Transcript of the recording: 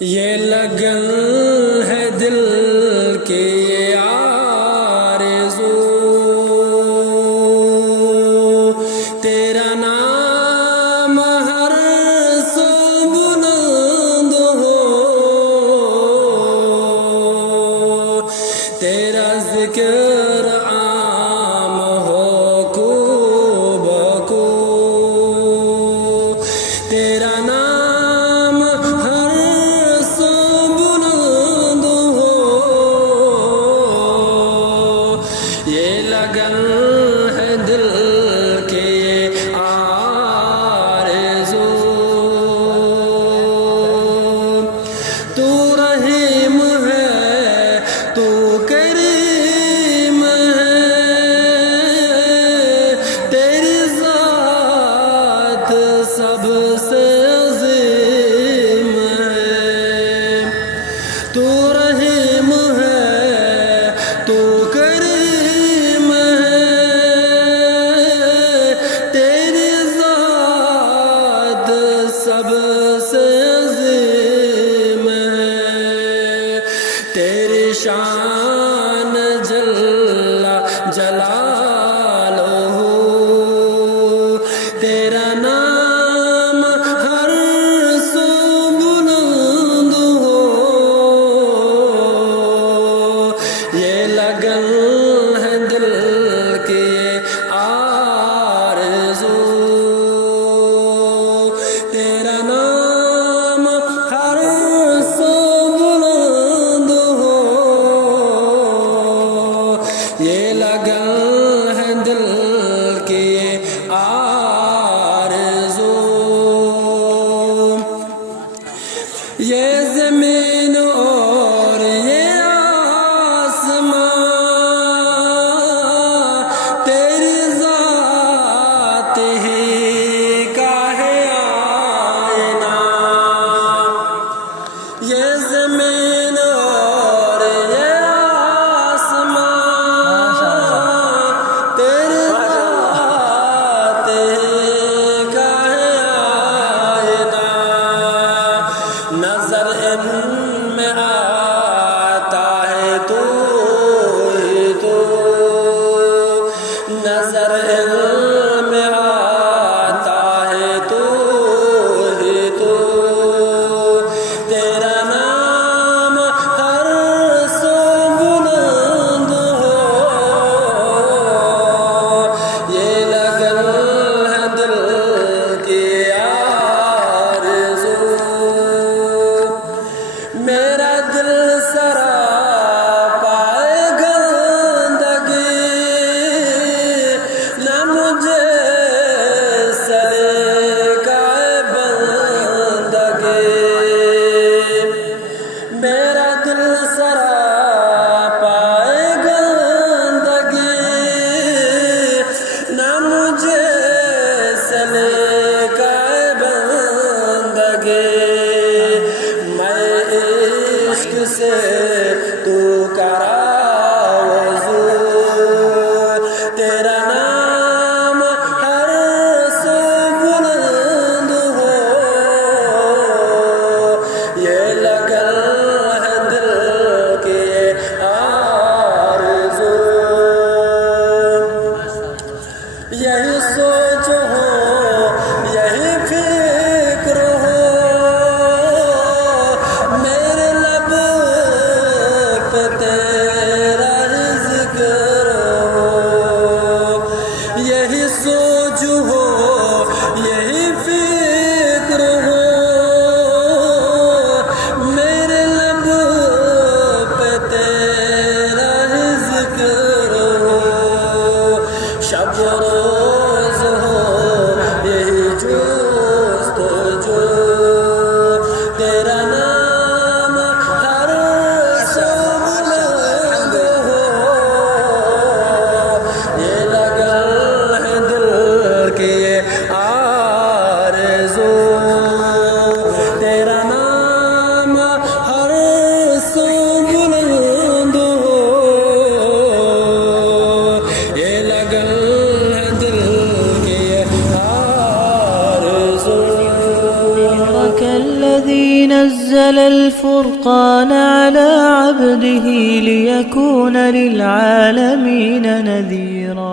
یہ لگن ہے دل کی آرزو، تیرا نام ہر سو بلند ہو، تیرا ذکر عام ہو کو بکو، تیرا نام ہر سو بلند ہو، یہ لگن ہے دل کے آرزو، تو رحیم ہے تو کریم ہے، تیری ذات سب سے عظیم ہے، تو رحیم ہے تو کریم ہے، تیری ذات سب سے عظیم ہے، تیری شان جل جلالہ، تیرا نام ہر سو بلند ہو، یہ لگن ہے دل کی آرزو، تیرا نام ہر سو بلند ہو، یہ لگن ہے دل کی آرزو، یہ زمین اور یہ آسمان تیری ذات ہی کا ہے آئینہ، یہ زمین اور یہ آسمان تیری ذات ہی کا ہے آئینہ، نظر ان میں آتا ہے تو ہی تو، نظر ان میں آتا ہے تو ہی تو، تیرا نام ہر سو بلند ہو، یہ لگن ہے دل کی آرزو، میرا دل سراپا ہے گندگی، نہ مجھے سلیقہ ہے بندگی، میرا دل سراپا ہے گندگی، نہ مجھے سلیقہ ہے بندگی، میں عشق سے الفرقان على عبده ليكون للعالمين نذيرا.